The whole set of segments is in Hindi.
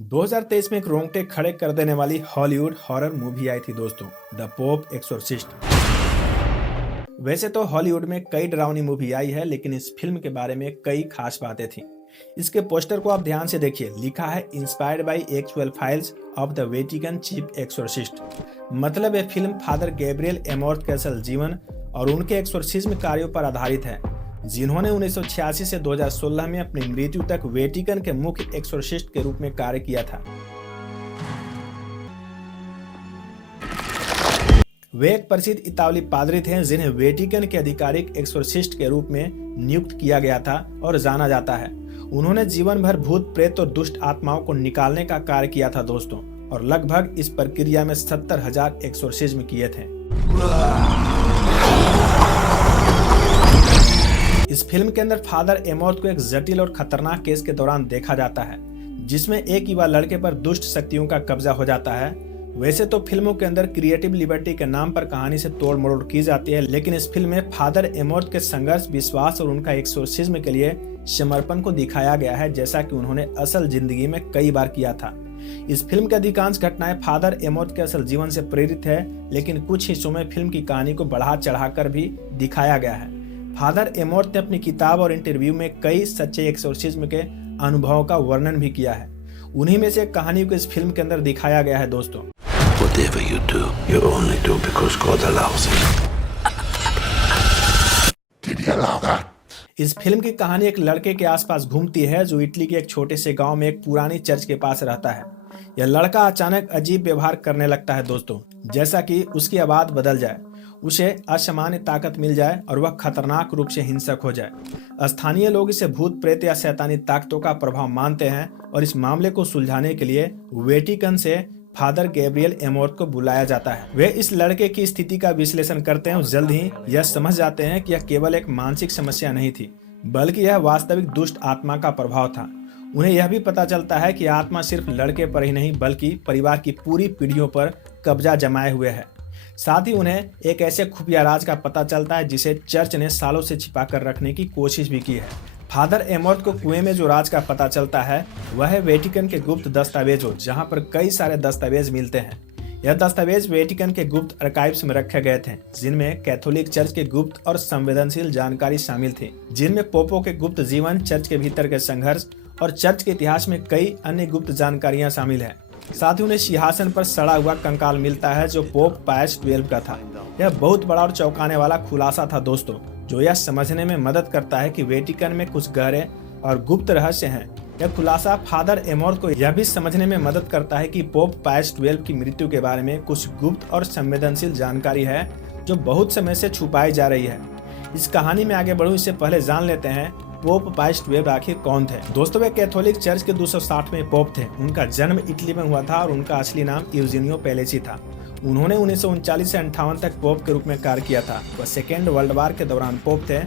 2023 में एक रोंगटे खड़े कर देने वाली हॉलीवुड हॉरर मूवी आई थी दोस्तों, द पोप एक्सोर्सिस्ट। वैसे तो हॉलीवुड में कई डरावनी मूवी आई है, लेकिन इस फिल्म के बारे में कई खास बातें थी। इसके पोस्टर को आप ध्यान से देखिए, लिखा है inspired by actual files of the Vatican chief exorcist. मतलब यह फिल्म फादर गैब्रियल एमोर्थ के असल जीवन और उनके एक्सोर्सिज्म कार्यों पर आधारित है, जिन्होंने 1986 से 2016 में अपनी मृत्यु तक वेटिकन के मुख्य एक्सोर्सिस्ट के रूप में कार्य किया था। वे एक प्रसिद्ध इतालवी पादरी थे जिन्हें वेटिकन के आधिकारिक एक्सोर्सिस्ट के रूप में नियुक्त किया गया था और जाना जाता है। उन्होंने जीवन भर भूत प्रेत और दुष्ट आत्माओं को निकालने का कार्य किया था दोस्तों, और लगभग इस प्रक्रिया में 70,000 एक्सोर्सिज्म किए थे। इस फिल्म के अंदर फादर एमोर्थ को एक जटिल और खतरनाक केस के दौरान देखा जाता है, जिसमें एक युवा लड़के पर दुष्ट शक्तियों का कब्जा हो जाता है। वैसे तो फिल्मों के अंदर क्रिएटिव लिबर्टी के नाम पर कहानी से तोड़ मरोड़ की जाती है, लेकिन इस फिल्म में फादर एमोर्थ के संघर्ष, विश्वास और उनका एक्सोर्सिज्म के लिए समर्पण को दिखाया गया है, जैसा कि उन्होंने असल जिंदगी में कई बार किया था। इस फिल्म की अधिकांश घटनाएं फादर एमोर्थ के असल जीवन से प्रेरित है, लेकिन कुछ हिस्सों में फिल्म की कहानी को बढ़ा चढ़ाकर भी दिखाया गया है। फादर एमोर्थ ने अपनी किताब और इंटरव्यू में कई सच्चे एक्सोर्सिज्म के अनुभवों का वर्णन भी किया है। उन्हीं में से एक कहानी को इस फिल्म के अंदर दिखाया गया है दोस्तों। Whatever you do, you only do because God allows it. Did he allow that? इस फिल्म की कहानी एक लड़के के आसपास घूमती है जो इटली के एक छोटे से गांव में एक पुरानी चर्च के पास रहता है। यह लड़का अचानक अजीब व्यवहार करने लगता है दोस्तों, जैसा कि उसकी आवाज बदल जाए, उसे असामान्य ताकत मिल जाए और वह खतरनाक रूप से हिंसक हो जाए। स्थानीय लोग इसे भूत प्रेत या शैतानी ताकतों का प्रभाव मानते हैं और इस मामले को सुलझाने के लिए वेटिकन से फादर गैब्रियल एमोर्थ को बुलाया जाता है। वे इस लड़के की स्थिति का विश्लेषण करते हैं और जल्द ही यह समझ जाते हैं कि यह केवल एक मानसिक समस्या नहीं थी, बल्कि यह वास्तविक दुष्ट आत्मा का प्रभाव था। उन्हें यह भी पता चलता है कि आत्मा सिर्फ लड़के पर ही नहीं बल्कि परिवार की पूरी पीढ़ियों पर कब्जा जमाए हुए है। साथ ही उन्हें एक ऐसे खुफिया राज का पता चलता है जिसे चर्च ने सालों से छिपा कर रखने की कोशिश भी की है। फादर एमोर्थ को कुएं में जो राज का पता चलता है वह है वेटिकन के गुप्त दस्तावेजों, जहां पर कई सारे दस्तावेज मिलते हैं। यह दस्तावेज वेटिकन के गुप्त आर्काइव्स में रखे गए थे, जिनमें कैथोलिक चर्च के गुप्त और संवेदनशील जानकारी शामिल थी, जिनमें पोपों के गुप्त जीवन, चर्च के भीतर के संघर्ष और चर्च के इतिहास में कई अन्य गुप्त जानकारियां शामिल है। साथ ही उन्हें सिंहासन पर सड़ा हुआ कंकाल मिलता है जो पोप पायस 12 का था। यह बहुत बड़ा और चौंकाने वाला खुलासा था दोस्तों, जो यह समझने में मदद करता है कि वेटिकन में कुछ गहरे और गुप्त रहस्य हैं। यह खुलासा फादर एमोर्थ को यह भी समझने में मदद करता है कि पोप पायस 12 की मृत्यु के बारे में कुछ गुप्त और संवेदनशील जानकारी है जो बहुत समय से छुपाई जा रही है। इस कहानी में आगे बढ़ूं इससे पहले जान लेते हैं पोप पायस 12 आखिर कौन थे। दोस्तों, वे कैथोलिक चर्च के 260वें पोप थे। उनका जन्म इटली में हुआ था और उनका असली नाम यूजीनियो पेलेसी था। उन्होंने 1939 से 58 तक पोप के रूप में कार्य किया था। वह सेकेंड वर्ल्ड वार के दौरान पोप थे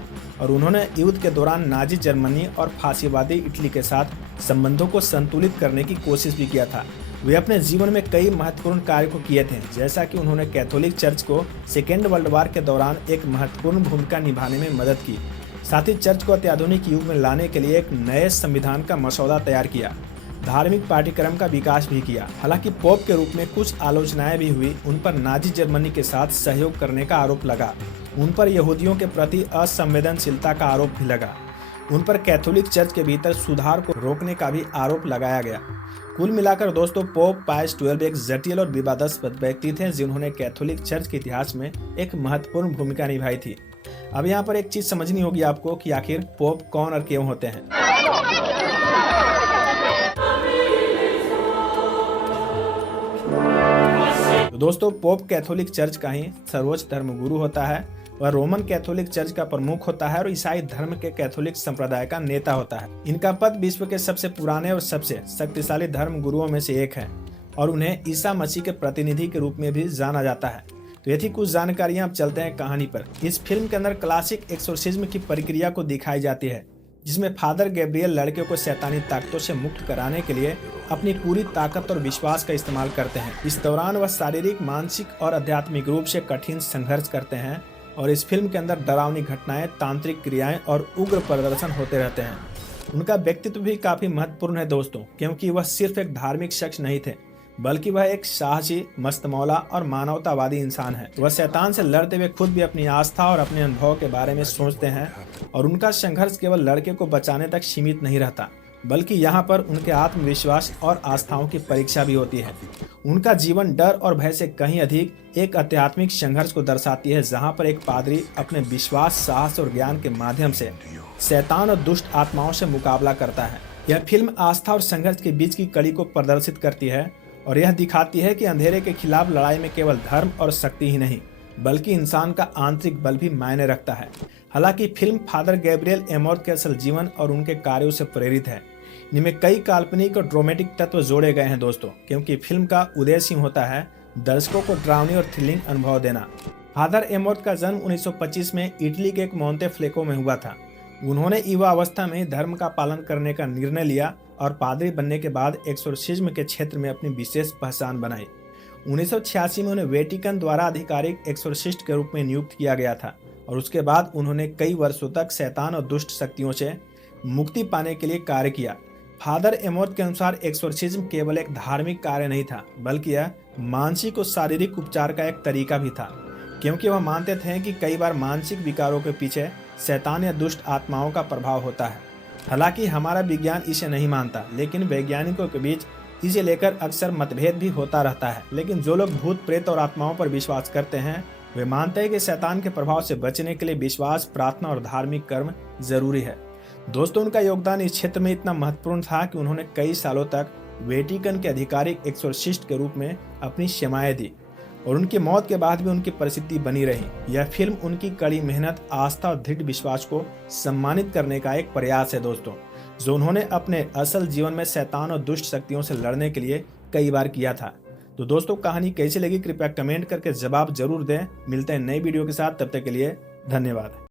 और उन्होंने युद्ध के दौरान नाजी जर्मनी और फांसीवादी इटली के साथ संबंधों को संतुलित करने की कोशिश भी किया था। वे अपने जीवन में कई महत्वपूर्ण कार्य को किए थे, जैसा कि उन्होंने कैथोलिक चर्च को सेकेंड वर्ल्ड वार के दौरान एक महत्वपूर्ण भूमिका निभाने में मदद की। साथ ही चर्च को अत्याधुनिक युग में लाने के लिए एक नए संविधान का मसौदा तैयार किया, धार्मिक पाठ्यक्रम का विकास भी किया। हालांकि पोप के रूप में कुछ आलोचनाएं भी हुई। उन पर नाजी जर्मनी के साथ सहयोग करने का आरोप लगा, उन पर यहूदियों के प्रति असंवेदनशीलता का आरोप भी लगा, उन पर कैथोलिक चर्च के भीतर सुधार को रोकने का भी आरोप लगाया गया। कुल मिलाकर दोस्तों, पोप पायस 12 एक जटिल और विवादास्पद व्यक्ति थे जिन्होंने कैथोलिक चर्च के इतिहास में एक महत्वपूर्ण भूमिका निभाई थी। अब यहाँ पर एक चीज समझनी होगी आपको कि आखिर पोप कौन और क्यों होते हैं। तो दोस्तों, पोप कैथोलिक चर्च का ही सर्वोच्च धर्मगुरु होता है। वह रोमन कैथोलिक चर्च का प्रमुख होता है और ईसाई धर्म के कैथोलिक संप्रदाय का नेता होता है। इनका पद विश्व के सबसे पुराने और सबसे शक्तिशाली धर्म गुरुओं में से एक है और उन्हें ईसा मसीह के प्रतिनिधि के रूप में भी जाना जाता है। तो ये थी कुछ जानकारियां। अब चलते हैं कहानी पर। इस फिल्म के अंदर क्लासिक एक्सोर्सिज्म की प्रक्रिया को दिखाई जाती है, जिसमें फादर गैब्रियल लड़के को शैतानी ताकतों से मुक्त कराने के लिए अपनी पूरी ताकत और विश्वास का इस्तेमाल करते हैं। इस दौरान वह शारीरिक, मानसिक और आध्यात्मिक रूप से कठिन संघर्ष करते हैं और इस फिल्म के अंदर डरावनी घटनाएं, तांत्रिक क्रियाएं और उग्र प्रदर्शन होते रहते हैं। उनका व्यक्तित्व भी काफी महत्वपूर्ण है दोस्तों, क्योंकि वह सिर्फ एक धार्मिक शख्स नहीं थे, बल्कि वह एक साहसी, मस्तमौला और मानवतावादी इंसान है। वह शैतान से लड़ते हुए खुद भी अपनी आस्था और अपने अनुभव के बारे में सोचते हैं, और उनका संघर्ष केवल लड़के को बचाने तक सीमित नहीं रहता, बल्कि यहाँ पर उनके आत्मविश्वास और आस्थाओं की परीक्षा भी होती है। उनका जीवन डर और भय से कहीं अधिक एक आध्यात्मिक संघर्ष को दर्शाती है, जहाँ पर एक पादरी अपने विश्वास, साहस और ज्ञान के माध्यम से शैतान और दुष्ट आत्माओं से मुकाबला करता है। यह फिल्म आस्था और संघर्ष के बीच की कड़ी को प्रदर्शित करती है और यह दिखाती है कि अंधेरे के खिलाफ लड़ाई में केवल धर्म और शक्ति ही नहीं, बल्कि इंसान का आंतरिक बल भी मायने रखता है। हालांकि फिल्म फादर गैब्रियल एमोर्थ के असल जीवन और उनके कार्यों से प्रेरित है। इनमें कई काल्पनिक और ड्रामेटिक तत्व जोड़े गए हैं दोस्तों, क्योंकि फिल्म का उद्देश्य ही होता है दर्शकों को डरावनी और थ्रिलिंग अनुभव देना। फादर एमोर्थ का जन्म 1925 में इटली के एक मोंटेफ्लेको में हुआ था। उन्होंने युवा अवस्था में धर्म का पालन करने का निर्णय लिया और पादरी बनने के बाद एक्सोर्सिज्म के क्षेत्र में अपनी विशेष पहचान बनाई। 1986 में उन्हें वेटिकन द्वारा आधिकारिक एक्सोर्सिस्ट के रूप में नियुक्त किया गया था, और उसके बाद उन्होंने कई वर्षों तक शैतान और दुष्ट शक्तियों से मुक्ति पाने के लिए कार्य किया। फादर एमोर्थ के अनुसार एक्सोर्सिज्म केवल एक धार्मिक कार्य नहीं था, बल्कि यह मानसिक और शारीरिक उपचार का एक तरीका भी था, क्योंकि वह मानते थे कि कई बार मानसिक विकारों के पीछे शैतान या दुष्ट आत्माओं का प्रभाव होता है। हालांकि हमारा विज्ञान इसे नहीं मानता, लेकिन वैज्ञानिकों के बीच इसे लेकर अक्सर मतभेद भी होता रहता है। लेकिन जो लोग भूत प्रेत और आत्माओं पर विश्वास करते हैं, वे मानते हैं कि शैतान के प्रभाव से बचने के लिए विश्वास, प्रार्थना और धार्मिक कर्म जरूरी है। दोस्तों, उनका योगदान इस क्षेत्र में इतना महत्वपूर्ण था कि उन्होंने कई सालों तक वेटिकन के आधिकारिक एक्सोर्सिस्ट के रूप में अपनी सेवाएं दी, और उनकी मौत के बाद भी उनकी प्रसिद्धि बनी रही। यह फिल्म उनकी कड़ी मेहनत, आस्था और दृढ़ विश्वास को सम्मानित करने का एक प्रयास है दोस्तों, जो उन्होंने अपने असल जीवन में शैतान और दुष्ट शक्तियों से लड़ने के लिए कई बार किया था। तो दोस्तों, कहानी कैसी लगी कृपया कमेंट करके जवाब जरूर दें। मिलते हैं नई वीडियो के साथ, तब तक के लिए धन्यवाद।